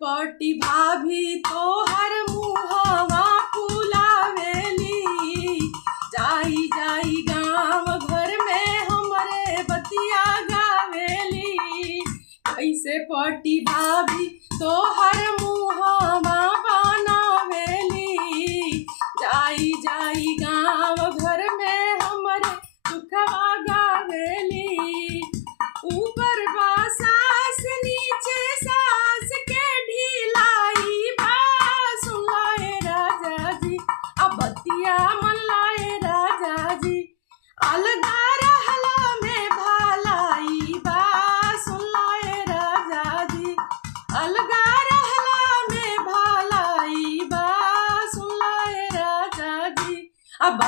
पटी भाभी तोहर मुहवा फुलावेली। जाई जाई गाँव घर में हमरे बतिया गावेली। कैसे पटी भाभी तोहर मुहवा बनावेली। जाई जाई गाँव घर में हमरे दुखवा गावेली। ऊपर बा सास नीचे सास के ढिलाई बा। सुन लाए राजा जी अब बतिया मन लाए राजा जी। अलगा रहला में भलाई बा। सुन लाए राजा जी अलगा रहला में भलाई बा। सुन लाए राजा जी अब